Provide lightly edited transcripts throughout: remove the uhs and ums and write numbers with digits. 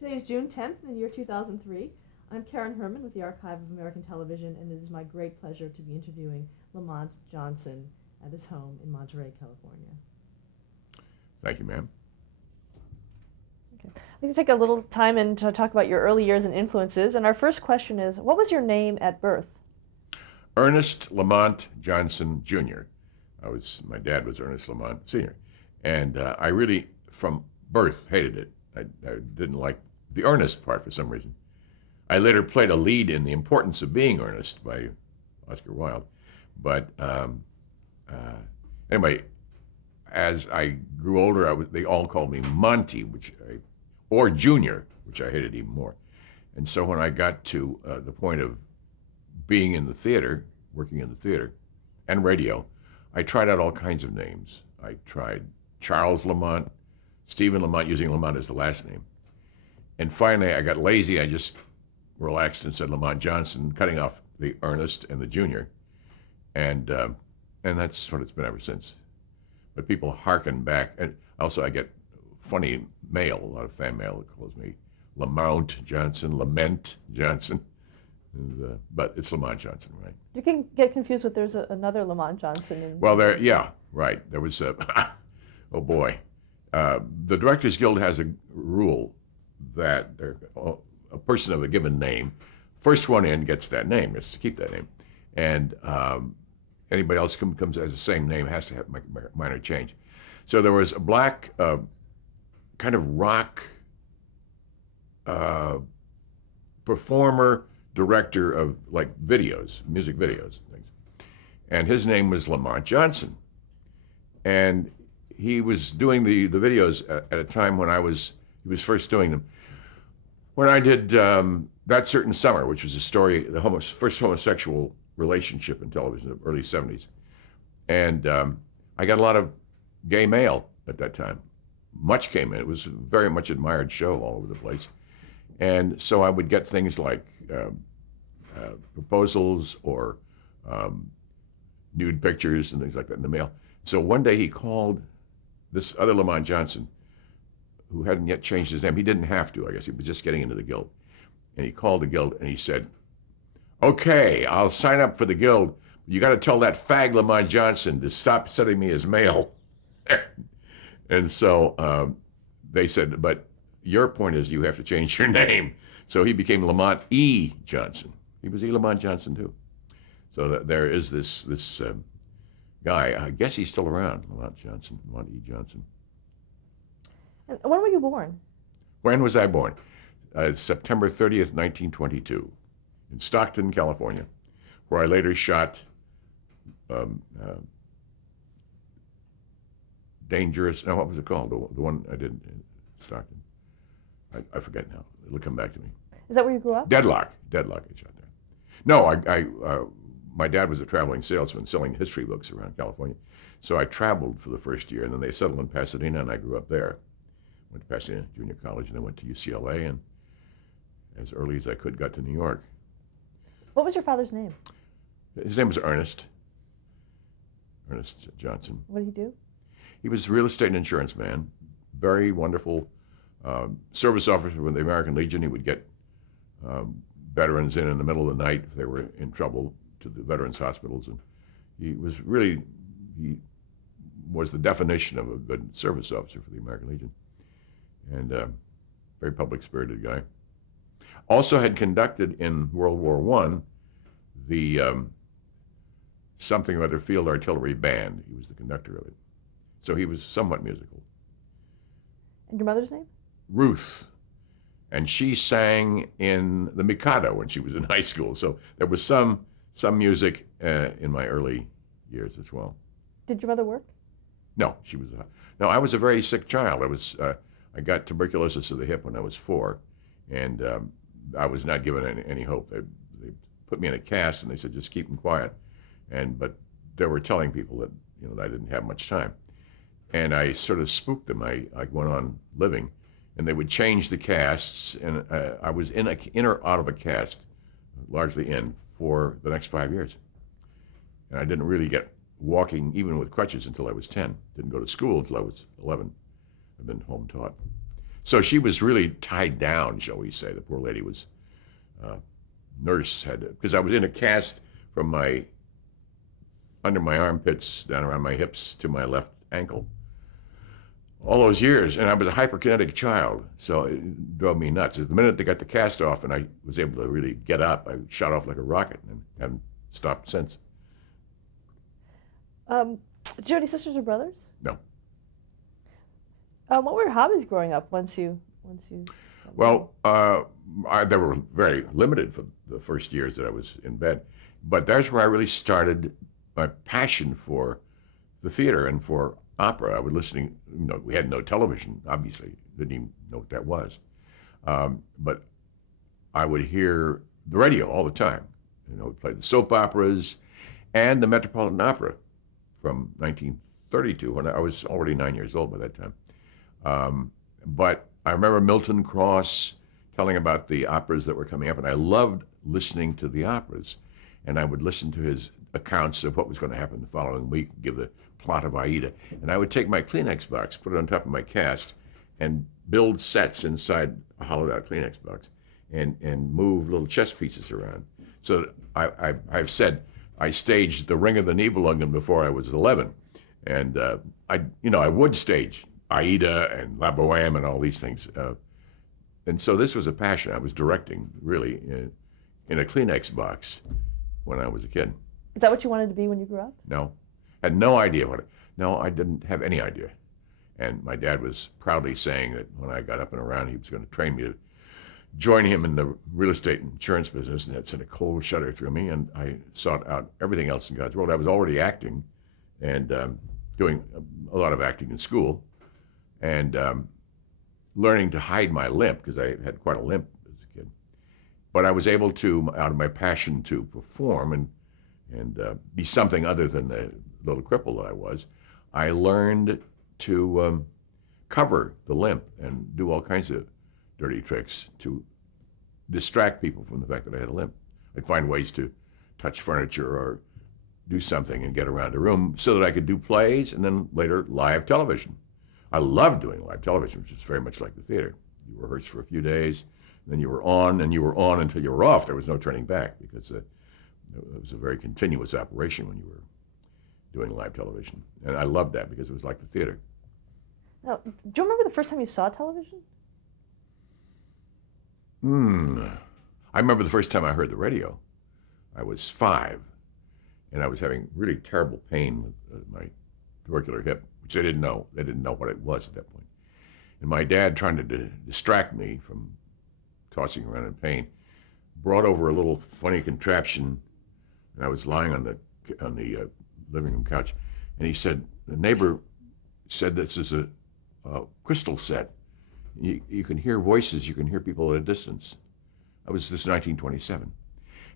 Today is June 10th in the year 2003. I'm Karen Herman with the Archive of American Television, and it is my great pleasure to be interviewing Lamont Johnson at his home in Monterey, California. Thank you, ma'am. Okay. We can take a little time and to talk about your early years and influences. And our first question is, what was your name at birth? Ernest Lamont Johnson, Jr. My dad was Ernest Lamont, Sr. And I really, from birth, hated it. I didn't like the Ernest part for some reason. I later played a lead in The Importance of Being Earnest by Oscar Wilde. But anyway, as I grew older, they all called me Monty, or Junior, which I hated even more. And so when I got to the point of being in the theater, working in the theater and radio, I tried out all kinds of names. I tried Charles Lamont, Stephen Lamont, using Lamont as the last name. And finally, I got lazy. I just relaxed and said Lamont Johnson, cutting off the Ernest and the Junior. And that's what it's been ever since. But people hearken back. And also, I get funny mail, a lot of fan mail that calls me Lamont Johnson, Lament Johnson. But it's Lamont Johnson, right? You can get confused with there's another Lamont Johnson. Yeah, right. There was oh boy. The Directors Guild has a rule that a person of a given name, first one in gets that name, is to keep that name. And anybody else comes as the same name has to have a minor change. So there was a black kind of rock performer, director of like videos, music videos and things. And his name was Lamont Johnson. And he was doing the videos at a time when he was first doing them. When I did That Certain Summer, which was a story, the first homosexual relationship in television in the early 70s. And I got a lot of gay mail at that time. Much came in. It was a very much admired show all over the place. And so I would get things like proposals or nude pictures and things like that in the mail. So one day he called this other Lamont Johnson, who hadn't yet changed his name. He didn't have to, I guess. He was just getting into the Guild. And he called the Guild and he said, "Okay, I'll sign up for the Guild. You got to tell that fag Lamont Johnson to stop sending me his mail." And so they said, "But your point is you have to change your name." So he became Lamont E. Johnson. He was E. Lamont Johnson, too. So there is this guy. I guess he's still around, Lamont E. Johnson. And when were you born? When was I born? September 30th, 1922, in Stockton, California, where I later shot Dangerous. No, what was it called? The one I did in Stockton. I forget now. It'll come back to me. Is that where you grew up? Deadlock. I shot there. No, my dad was a traveling salesman selling history books around California. So I traveled for the first year, and then they settled in Pasadena, and I grew up there. Went to Pasadena Junior College, and then went to UCLA, and as early as I could, got to New York. What was your father's name? His name was Ernest Johnson. What did he do? He was a real estate and insurance man, very wonderful service officer with the American Legion. He would get veterans in the middle of the night if they were in trouble to the veterans hospitals, and he was the definition of a good service officer for the American Legion, and very public-spirited guy. Also had conducted in World War I the something or other field artillery band. He was the conductor of it. So he was somewhat musical. And your mother's name? Ruth. And she sang in the Mikado when she was in high school. So there was some music in my early years as well. Did your mother work? No, I was a very sick child. I got tuberculosis of the hip when I was 4, and I was not given any hope. They put me in a cast, and they said, just keep him quiet. But they were telling people that I didn't have much time. And I sort of spooked them. I went on living, and they would change the casts, and I was in or out of a cast, largely in, for the next 5 years. And I didn't really get walking, even with crutches, until I was 10. Didn't go to school until I was 11. I've been home taught. So she was really tied down, shall we say. The poor lady was, nurse had to, because I was in a cast from my, under my armpits, down around my hips to my left ankle. All those years, and I was a hyperkinetic child, so it drove me nuts. The minute they got the cast off and I was able to really get up, I shot off like a rocket and haven't stopped since. Did you have any sisters or brothers? No. What were your hobbies growing up once you? Well, they were very limited for the first years that I was in bed, but that's where I really started my passion for the theater and for opera. I was listening, we had no television, obviously, didn't even know what that was. But I would hear the radio all the time. We played the soap operas and the Metropolitan Opera from 1932, when I was already 9 years old by that time. But I remember Milton Cross telling about the operas that were coming up, and I loved listening to the operas. And I would listen to his accounts of what was going to happen the following week, give the plot of Aida. And I would take my Kleenex box, put it on top of my cast, and build sets inside a hollowed-out Kleenex box, and move little chess pieces around. So I've said I staged The Ring of the Nibelungen before I was 11. And I would stage Aida and La Boheme and all these things. And so this was a passion. I was directing, really, in a Kleenex box when I was a kid. Is that what you wanted to be when you grew up? No. Had no idea no, I didn't have any idea. And my dad was proudly saying that when I got up and around, he was going to train me to join him in the real estate and insurance business, and that sent a cold shudder through me, and I sought out everything else in God's world. I was already acting and doing a lot of acting in school, and learning to hide my limp, because I had quite a limp as a kid. But I was able to, out of my passion to perform and be something other than the little cripple that I was, I learned to cover the limp and do all kinds of dirty tricks to distract people from the fact that I had a limp. I'd find ways to touch furniture or do something and get around a room so that I could do plays and then later live television. I loved doing live television, which is very much like the theater. You rehearsed for a few days, then you were on, and you were on until you were off. There was no turning back, because it was a very continuous operation when you were doing live television. And I loved that because it was like the theater. Now, do you remember the first time you saw television? I remember the first time I heard the radio. I was 5, and I was having really terrible pain with my tubercular hip, which they didn't know. They didn't know what it was at that point. And my dad, trying to distract me from tossing around in pain, brought over a little funny contraption, and I was lying on the living room couch, and he said, the neighbor said this is a crystal set. You can hear voices, you can hear people at a distance. This was 1927.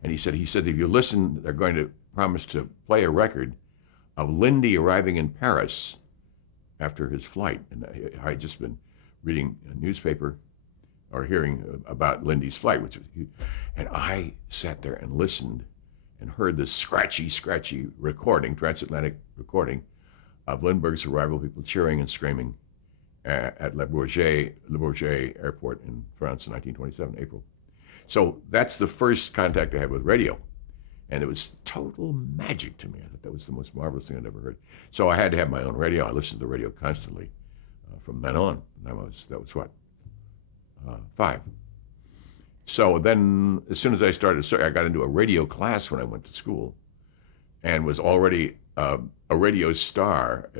And he said, if you listen, they're going to promise to play a record of Lindy arriving in Paris after his flight. And I had just been reading a newspaper or hearing about Lindy's flight, and I sat there and listened and heard this scratchy recording, transatlantic recording of Lindbergh's arrival, people cheering and screaming at Le Bourget Airport in France in 1927, April. So that's the first contact I had with radio. And it was total magic to me. I thought that was the most marvelous thing I'd ever heard. So I had to have my own radio. I listened to the radio constantly from then on. That was 5. So then, as soon as I got into a radio class when I went to school, and was already a radio star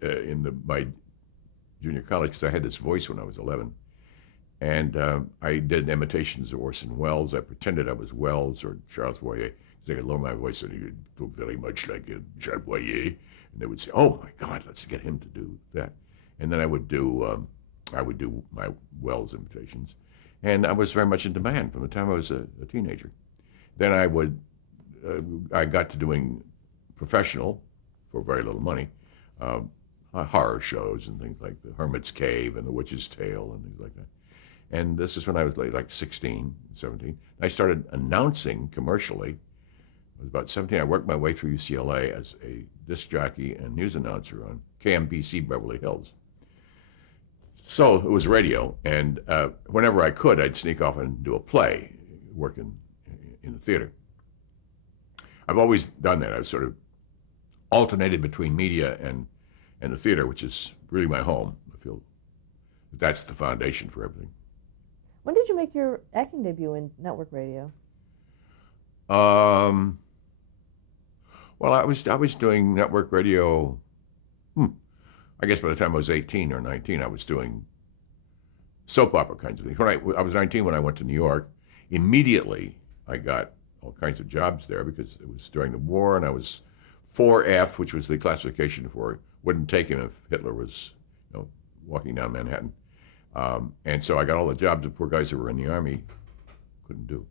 in my junior college, because I had this voice when I was 11. And I did imitations of Orson Welles. I pretended I was Welles or Charles Boyer, because I could lower my voice and you look very much like Charles Boyer. And they would say, "Oh my God, let's get him to do that." And then I would do my Welles imitations. And I was very much in demand from the time I was a teenager. Then I got to doing professional, for very little money, horror shows and things like The Hermit's Cave and The Witch's Tale and things like that. And this is when I was like 16, 17. I started announcing commercially. I was about 17. I worked my way through UCLA as a disc jockey and news announcer on KMBC Beverly Hills. So it was radio, and whenever I could, I'd sneak off and do a play, work in the theater. I've always done that. I've sort of alternated between media and the theater, which is really my home. I feel that's the foundation for everything. When did you make your acting debut in network radio? Um, well, I was doing network radio. I guess by the time I was 18 or 19, I was doing soap opera kinds of things. When I was 19 when I went to New York. Immediately, I got all kinds of jobs there because it was during the war, and I was 4F, which was the classification for wouldn't take him if Hitler was, walking down Manhattan. And so I got all the jobs the poor guys who were in the army couldn't do.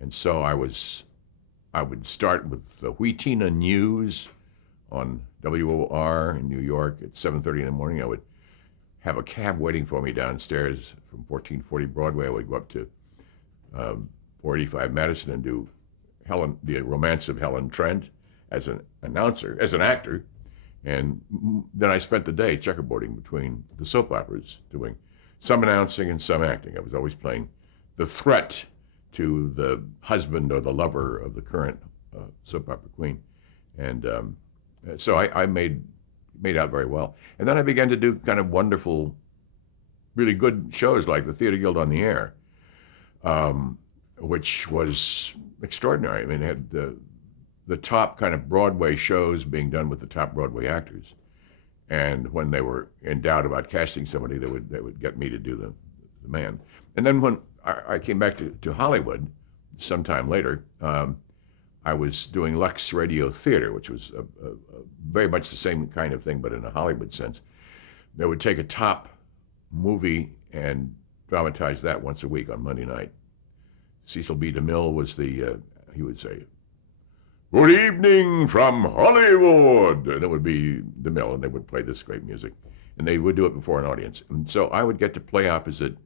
And so I would start with the Wheatina News on WOR in New York at 7:30 in the morning. I would have a cab waiting for me downstairs from 1440 Broadway. I would go up to 485 Madison and do the Romance of Helen Trent as an announcer, as an actor. And then I spent the day checkerboarding between the soap operas, doing some announcing and some acting. I was always playing the threat to the husband or the lover of the current soap opera queen. And so I made out very well. And then I began to do kind of wonderful, really good shows like the Theater Guild on the Air, which was extraordinary. I mean, it had the top kind of Broadway shows being done with the top Broadway actors. And when they were in doubt about casting somebody, they would get me to do the man. And then when I came back to Hollywood sometime later, I was doing Lux Radio Theater, which was very much the same kind of thing, but in a Hollywood sense. They would take a top movie and dramatize that once a week on Monday night. Cecil B. DeMille was he would say, "Good evening from Hollywood," and it would be DeMille, and they would play this great music. And they would do it before an audience. And so I would get to play opposite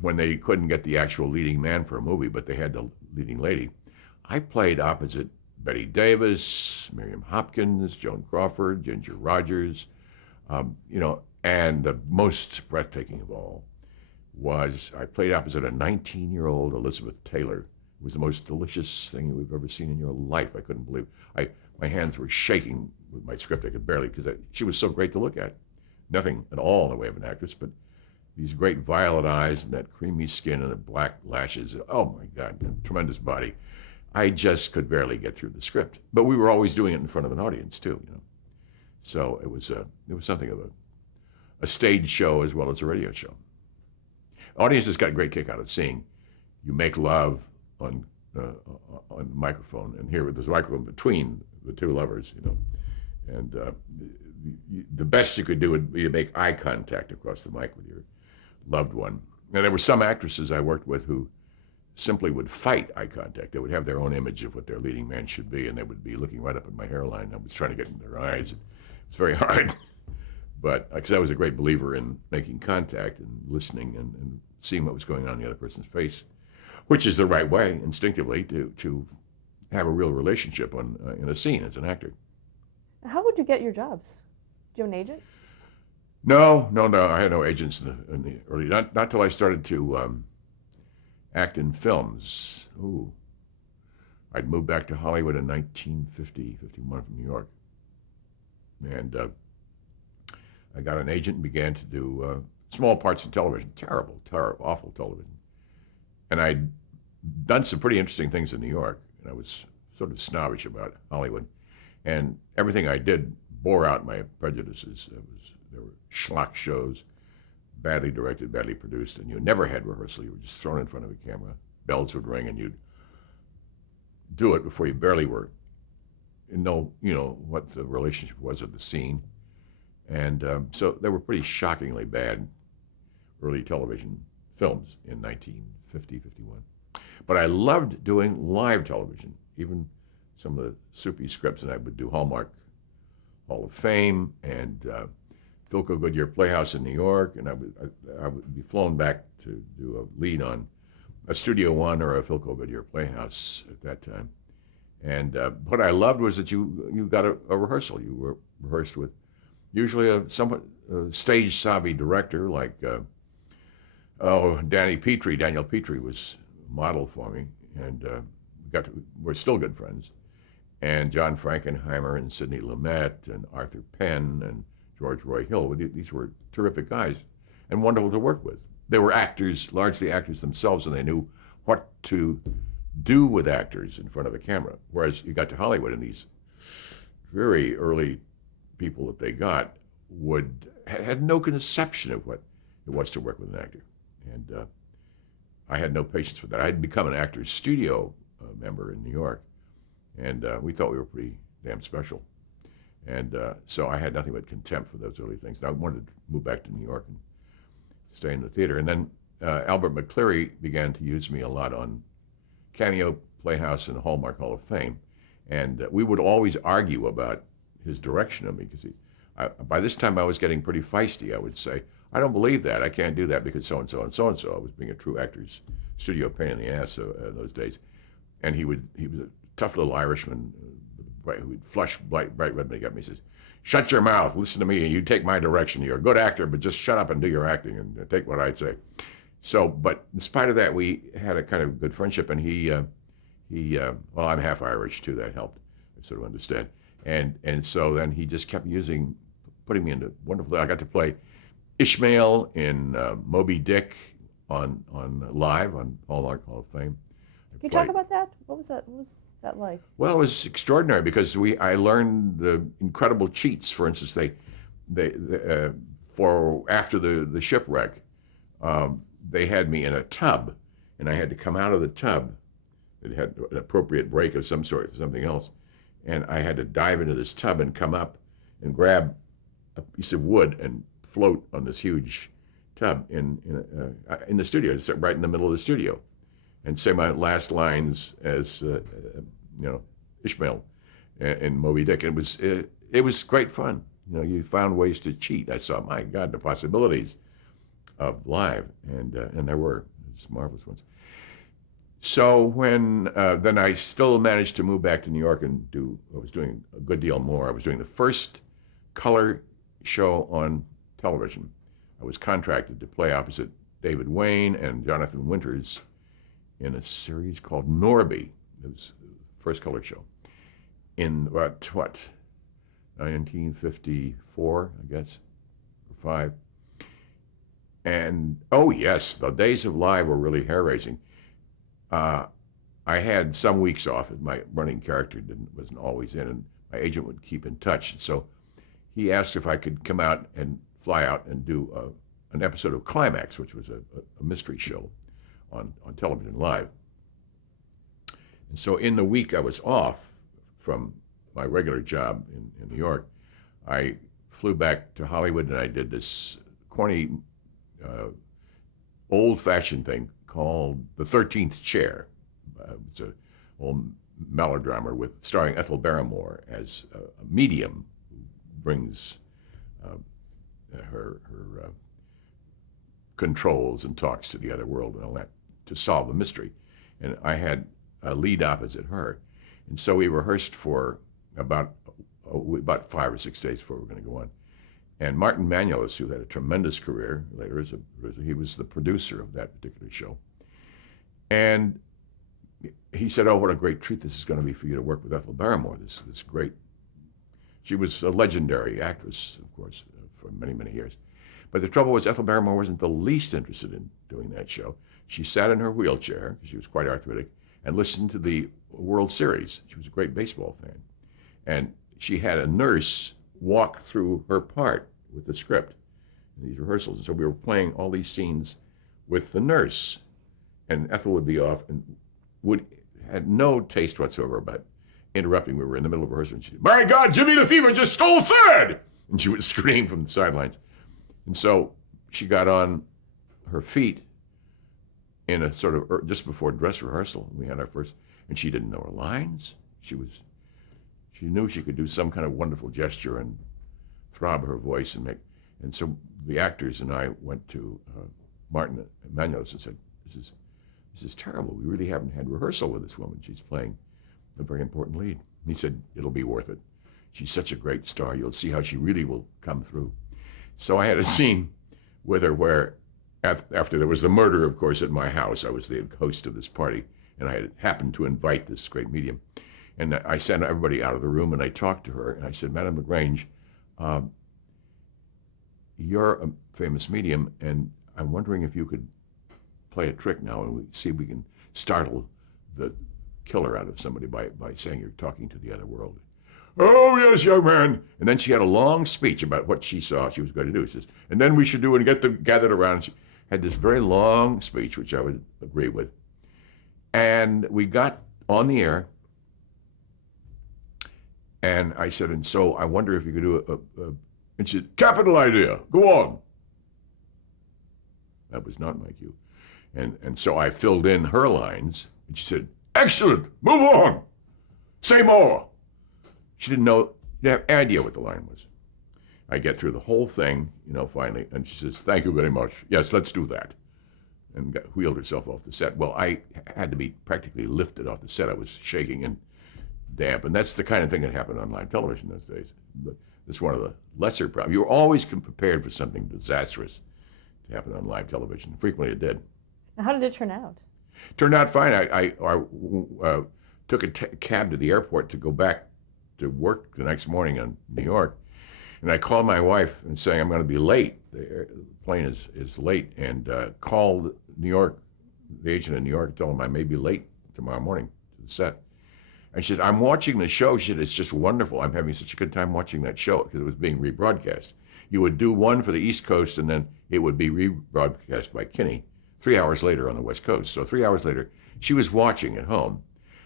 when they couldn't get the actual leading man for a movie, but they had the leading lady. I played opposite Betty Davis, Miriam Hopkins, Joan Crawford, Ginger Rogers, and the most breathtaking of all was I played opposite a 19-year-old Elizabeth Taylor. It was the most delicious thing you've ever seen in your life. I couldn't believe it. My hands were shaking with my script. I could barely, because she was so great to look at. Nothing at all in the way of an actress, but these great violet eyes and that creamy skin and the black lashes. Oh my God, tremendous body. I just could barely get through the script. But we were always doing it in front of an audience too, So it was something of a stage show as well as a radio show. Audiences got a great kick out of seeing you make love on the microphone, and here there's a microphone between the two lovers, and the best you could do would be to make eye contact across the mic with your loved one. And there were some actresses I worked with who simply would fight eye contact. They would have their own image of what their leading man should be, and they would be looking right up at my hairline. I was trying to get in their eyes. It's very hard. But because I was a great believer in making contact and listening and seeing what was going on in the other person's face, which is the right way, instinctively, to have a real relationship in a scene as an actor. How would you get your jobs? Do you have an agent? No. I had no agents in the early, not till I started to act in films. Ooh. I'd moved back to Hollywood in 1950, 51 from New York. And I got an agent and began to do small parts in television. Terrible, awful television. And I'd done some pretty interesting things in New York, and I was sort of snobbish about Hollywood. And everything I did bore out my prejudices. There were schlock shows, badly directed, badly produced, and you never had rehearsal. You were just thrown in front of a camera. Bells would ring, and you'd do it before you barely were know what the relationship was of the scene. And so they were pretty shockingly bad early television films in 1950, 51. But I loved doing live television, even some of the soupy scripts, and I would do Hallmark Hall of Fame and Philco Goodyear Playhouse in New York, and I would be flown back to do a lead on a Studio One or a Philco Goodyear Playhouse at that time. And what I loved was that you got a rehearsal. You were rehearsed with usually a somewhat a stage-savvy director like, Daniel Petrie was a model for me, and we're still good friends. And John Frankenheimer and Sidney Lumet and Arthur Penn and George Roy Hill. These were terrific guys and wonderful to work with. They were actors, largely actors themselves, and they knew what to do with actors in front of a camera. Whereas you got to Hollywood, and these very early people that they got had no conception of what it was to work with an actor. And I had no patience for that. I had become an actor's studio member in New York, and we thought we were pretty damn special. And so I had nothing but contempt for those early things. And I wanted to move back to New York and stay in the theater. And then Albert McCleary began to use me a lot on Cameo, Playhouse, and Hallmark Hall of Fame. And we would always argue about his direction of me, because by this time I was getting pretty feisty. I would say, I don't believe that. I can't do that because so-and-so and so-and-so. I was being a true actor's studio pain in the ass those days. And he was a tough little Irishman who would flush bright red when he got me. He says, shut your mouth, listen to me, and you take my direction. You're a good actor, but just shut up and do your acting and take what I say. So, but in spite of that, we had a kind of good friendship, and he well, I'm half Irish too, that helped, I sort of understand. And so then he just kept putting me into wonderful, I got to play Ishmael in Moby Dick on live on Hallmark Hall of Fame. Can you talk about that? What was that like? Well, it was extraordinary because I learned the incredible cheats. For instance, for after the shipwreck, they had me in a tub, and I had to come out of the tub. It had an appropriate break of some sort, something else, and I had to dive into this tub and come up and grab a piece of wood and float on this huge tub in the studio, right in the middle of the studio, and say my last lines as Ishmael in Moby Dick. And it was great fun. You found ways to cheat. I saw, my God, the possibilities of live, and there were marvelous ones. So when then I still managed to move back to New York and I was doing a good deal more. I was doing the first color show on television. I was contracted to play opposite David Wayne and Jonathan Winters in a series called Norby. It was the first color show in about 1954, I guess, or 5. And oh yes, the days of live were really hair-raising. I had some weeks off. My running character wasn't always in, and my agent would keep in touch. And so he asked if I could come out and fly out and do an episode of Climax, which was a mystery show on television live. And so in the week I was off from my regular job in New York, I flew back to Hollywood, and I did this corny, old-fashioned thing called The 13th Chair. It's a old melodrama starring Ethel Barrymore as a medium who brings her controls and talks to the other world and all that to solve a mystery. And I had a lead opposite her. And so we rehearsed for about 5 or 6 days before we were going to go on. And Martin Manulis, who had a tremendous career later, he was the producer of that particular show. And he said, oh, what a great treat this is going to be for you to work with Ethel Barrymore, this great. She was a legendary actress, of course, for many, many years. But the trouble was Ethel Barrymore wasn't the least interested in doing that show. She sat in her wheelchair, because she was quite arthritic, and listened to the World Series. She was a great baseball fan. And she had a nurse walk through her part with the script in these rehearsals. And so we were playing all these scenes with the nurse, and Ethel would be off and had no taste whatsoever about interrupting. We were in the middle of rehearsal, and she said, my God, Jimmy the Fever just stole third! And she would scream from the sidelines. And so she got on her feet in a sort of, just before dress rehearsal. We had our first, and she didn't know her lines. She knew she could do some kind of wonderful gesture and throb her voice and so the actors and I went to Martin Manulis and said, this is terrible. We really haven't had rehearsal with this woman. She's playing a very important lead. And he said, it'll be worth it. She's such a great star. You'll see how she really will come through. So I had a scene with her where, after there was the murder, of course, at my house, I was the host of this party, and I had happened to invite this great medium. And I sent everybody out of the room, and I talked to her, and I said, Madame LaGrange, you're a famous medium, and I'm wondering if you could play a trick now and see if we can startle the killer out of somebody by saying you're talking to the other world. Oh, yes, young man. And then she had a long speech about what she saw she was going to do. She says, and then we should do and get them gathered around. She had this very long speech, which I would agree with. And we got on the air, and I said, and so I wonder if you could do and she said, capital idea, go on. That was not my cue. And so I filled in her lines, and she said, excellent, move on, say more. She didn't have any idea what the line was. I get through the whole thing, finally, and she says, thank you very much. Yes, let's do that. And wheeled herself off the set. Well, I had to be practically lifted off the set. I was shaking and damp, and that's the kind of thing that happened on live television those days. But it's one of the lesser problems. You were always prepared for something disastrous to happen on live television. Frequently it did. How did it turn out? Turned out fine. I took a cab to the airport to go back to work the next morning in New York, and I called my wife and saying I'm going to be late. The plane is late, and called New York, the agent in New York, told him I may be late tomorrow morning to the set. And she said, I'm watching the show. She said, it's just wonderful. I'm having such a good time watching that show because it was being rebroadcast. You would do one for the East Coast, and then it would be rebroadcast by Kinney 3 hours later on the West Coast. So 3 hours later, she was watching at home.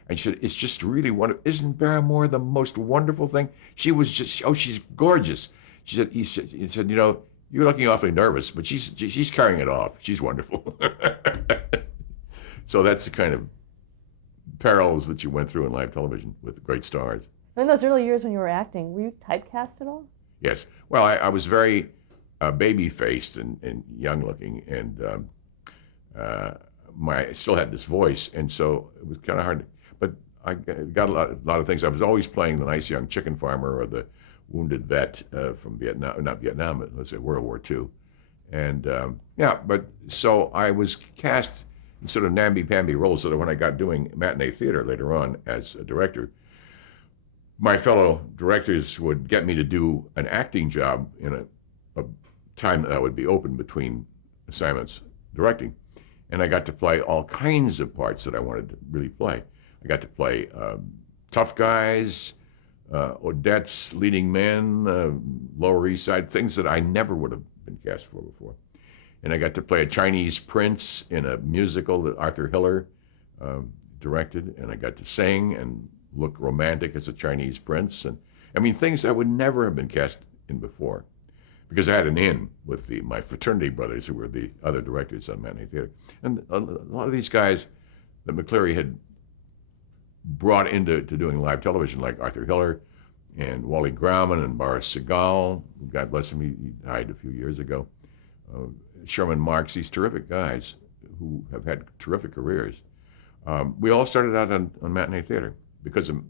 And she said, it's just really wonderful. Isn't Barrymore the most wonderful thing? She was just, she's gorgeous. She said, he said, you're looking awfully nervous, but she's carrying it off. She's wonderful. So that's the kind of perils that you went through in live television with great stars. In those early years when you were acting, were you typecast at all? Yes. Well, I was very baby-faced and young-looking, and I still had this voice, and so it was kind of hard. But I got a lot of things. I was always playing the nice young chicken farmer or the wounded vet from Vietnam, not Vietnam, but let's say World War II. And but so I was cast in sort of namby-pamby roles, so that when I got doing matinee theater later on as a director, my fellow directors would get me to do an acting job in a time that I would be open between assignments directing. And I got to play all kinds of parts that I wanted to really play. I got to play tough guys, Odette's leading men, Lower East Side, things that I never would have been cast for before. And I got to play a Chinese prince in a musical that Arthur Hiller directed, and I got to sing and look romantic as a Chinese prince. And I mean, things I would never have been cast in before, because I had an in with my fraternity brothers who were the other directors on matinee theater. And a lot of these guys that McCleary had brought into doing live television, like Arthur Hiller and Wally Grauman and Boris Segal, God bless him, he died a few years ago, Sherman Marx, these terrific guys who have had terrific careers. We all started out on matinee theater because of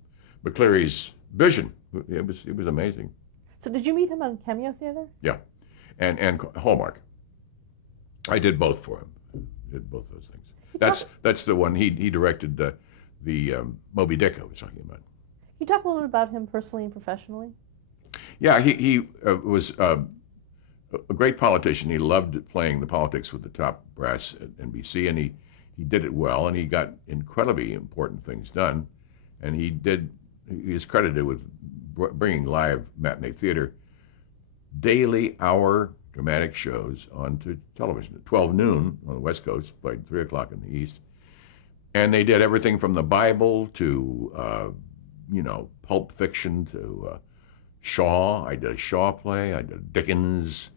McCleary's vision. It was amazing. So did you meet him on Cameo Theater? Yeah, and Hallmark. I did both for him. Did both those things. That's the one he directed the Moby Dick I was talking about. Can you talk a little bit about him personally and professionally? Yeah, he was a great politician. He loved playing the politics with the top brass at NBC, and he did it well, and he got incredibly important things done. And he is credited with bringing live matinee theater, daily hour dramatic shows onto television at 12 noon on the West Coast, played 3 o'clock in the East. And they did everything from the Bible to, Pulp Fiction to Shaw. I did a Shaw play. I did Dickens.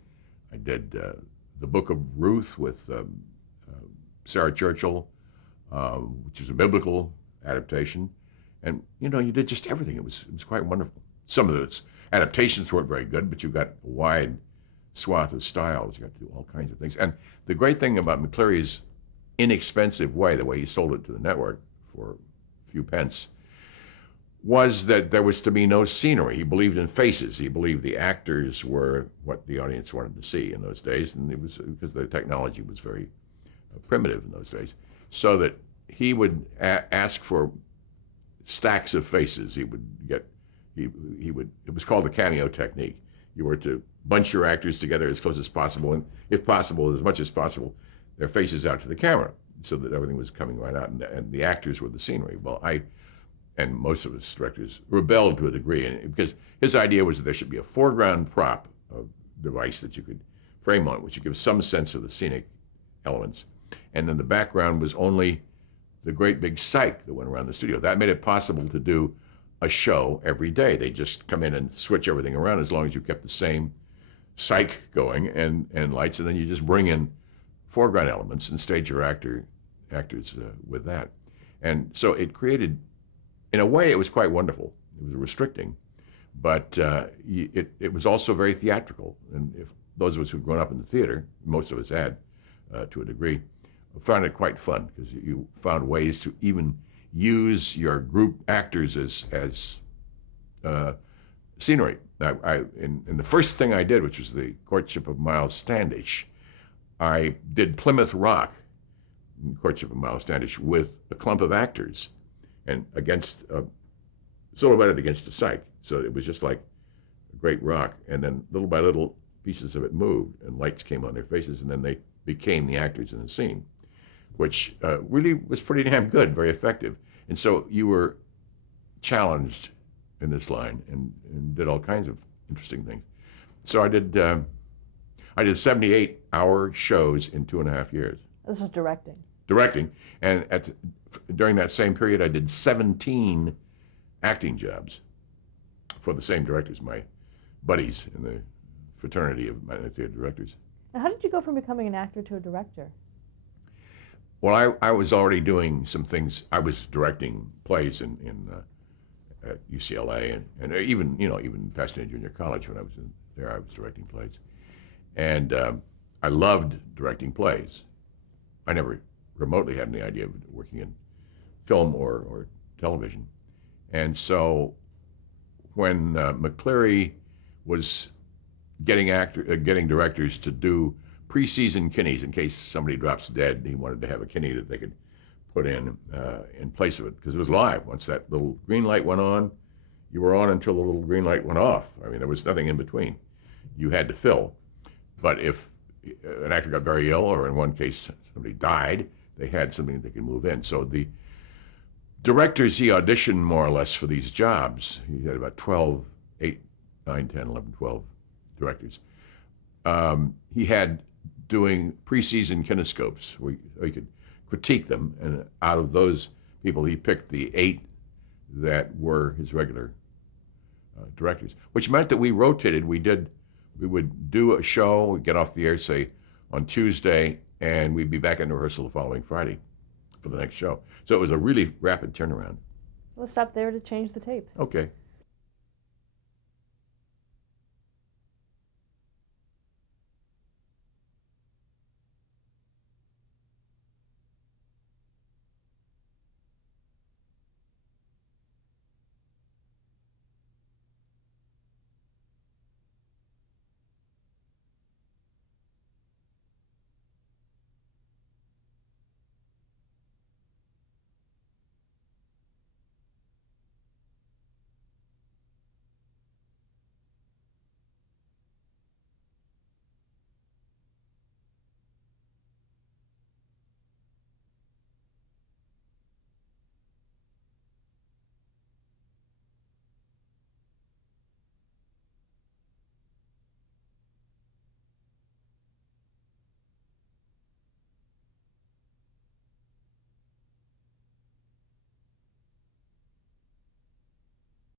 I did The Book of Ruth with Sarah Churchill, which is a biblical adaptation. And, you did just everything. It was quite wonderful. Some of those adaptations weren't very good, but you got a wide swath of styles. You got to do all kinds of things. And the great thing about McCleary's inexpensive way, the way he sold it to the network for a few pence, was that there was to be no scenery. He believed in faces. He believed the actors were what the audience wanted to see in those days, and it was because the technology was very primitive in those days. So that he would ask for stacks of faces. He would get, he would, it was called the cameo technique. You were to bunch your actors together as close as possible, and if possible, as much as possible, their faces out to the camera, so that everything was coming right out, and the actors were the scenery. Well, and most of us directors rebelled to a degree, because his idea was that there should be a foreground prop, a device that you could frame on, which would give some sense of the scenic elements, and then the background was only the great big cyc that went around the studio. That made it possible to do a show every day. They just come in and switch everything around as long as you kept the same cyc going and lights, and then you just bring in foreground elements and stage your actors with that. And so it created, in a way, it was quite wonderful. It was restricting, but it was also very theatrical. And if those of us who'd grown up in the theater, most of us had, to a degree, found it quite fun, because you found ways to even use your group actors as scenery. In the first thing I did, which was the Courtship of Miles Standish, I did Plymouth Rock, Courtship of Miles Standish, with a clump of actors, and silhouetted against a cyc. So it was just like a great rock, and then little by little pieces of it moved, and lights came on their faces, and then they became the actors in the scene, which really was pretty damn good, very effective. And so you were challenged in this line, and did all kinds of interesting things. So I did 78-hour shows in 2.5 years. This was directing. Directing, and during that same period, I did 17 acting jobs for the same directors, my buddies in the fraternity of minor theater directors. Now, how did you go from becoming an actor to a director? Well, I was already doing some things. I was directing plays at UCLA, and even Pasadena Junior College. When I was there, I was directing plays, and I loved directing plays. I never remotely had any idea of working in film or television, and so when McCleary was getting directors to do preseason kidneys in case somebody drops dead, he wanted to have a kidney that they could put in place of it, because it was live. Once that little green light went on, you were on until the little green light went off. I mean, there was nothing in between. You had to fill. But if an actor got very ill, or in one case somebody died, they had something that they could move in. So the directors he auditioned more or less for these jobs, he had about 12, 8, 9, 10, 11, 12 directors. He had doing preseason kinescopes where he could critique them, and out of those people, he picked the 8 that were his regular directors, which meant that we rotated. We would do a show, we'd get off the air, say, on Tuesday, and we'd be back in rehearsal the following Friday for the next show. So it was a really rapid turnaround. Let's stop there to change the tape. Okay.